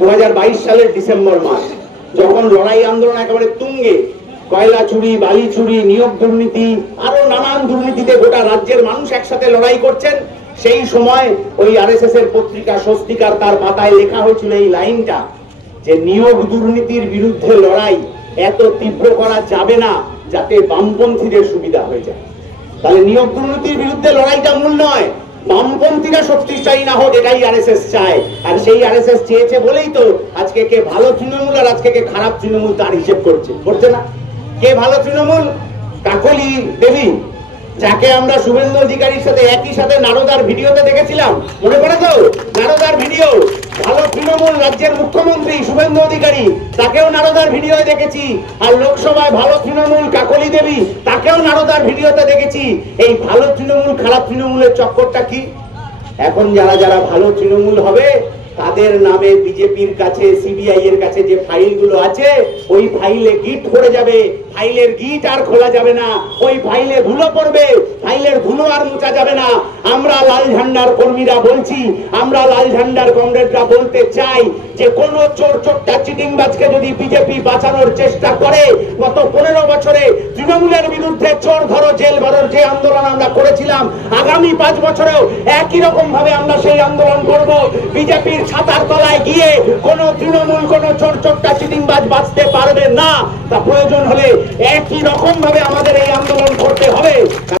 2022 সালের ডিসেম্বর মাস, যখন লড়াই আন্দোলন একেবারে তুঙ্গে, কয়লা চুরি, বালি চুরি, নিয়োগ দুর্নীতি, আরো নানান দুর্নীতিতে গোটা রাজ্যের মানুষ একসাথে লড়াই করছেন, সেই সময় ওই আরএসএস এর পত্রিকা স্বস্তিকার তার পাতায় লেখা হয়েছিল এই লাইনটা, যে নিয়োগ দুর্নীতির বিরুদ্ধে লড়াই এত তীব্র করা যাবে না যাতে বামপন্থীদের সুবিধা হয়ে যায়। তাহলে নিয়োগ দুর্নীতির বিরুদ্ধে লড়াইটা মূল নয়, বামপন্থীরা শক্তিশালী না হোক এটাই আরএসএস চায়। আর সেই আরএসএস চেয়েছে বলেই তো আজকে কে ভালো তৃণমূল আর আজকে কে খারাপ তৃণমূল তার হিসেব করছে না। কে ভালো তৃণমূল? কাকলি দেবী, যাকে আমরা শুভেন্দু অধিকারীর সাথে একই সাথে নারদার ভিডিওতে দেখেছিলাম, মনে পড়ে তো? নারদার ভিডিও, ভালো তৃণমূল রাজ্যের মুখ্যমন্ত্রী শুভেন্দু অধিকারী, তাকেও নারদার ভিডিও দেখেছি। আর লোকসভায় ভালো তৃণমূল কাকলি দেবী, তাকেও নারদার ভিডিওতে দেখেছি। এই ভালো তৃণমূল খারাপ তৃণমূলের চক্করটা কি? এখন যারা যারা ভালো তৃণমূল হবে তাদের নামে বিজেপির কাছে, সিবিআই এর কাছে যে ফাইলগুলো আছে, ওই ফাইলে গিট পড়ে যাবে, ফাইলের গিট আর খোলা যাবে না, ওই ফাইলে ধুলো পড়বে, ফাইলের ধুলো আর মোছা যাবে না। আমরা লাল ঝান্ডার কর্মীরা বলছি, আমরা লাল ঝান্ডার কমরেডরা বলতে চাই যে কোন চোর চোরটা চিটিংবাজকে যদি বিজেপি বাঁচানোর চেষ্টা করে, গত 15 বছরে তৃণমূলের বিরুদ্ধে চোর ধরো জেল ভরোর যে আন্দোলন আমরা করেছিলাম, আগামী 5 বছরেও একই রকম ভাবে আমরা সেই আন্দোলন করব। বিজেপির ছাতার তলায় গিয়ে কোন তৃণমূল, কোন চোর চোরটা চিটিংবাজ বাঁচতে পারবে না। তা প্রয়োজন হলে একই রকম ভাবে আমাদের এই আন্দোলন করতে হবে।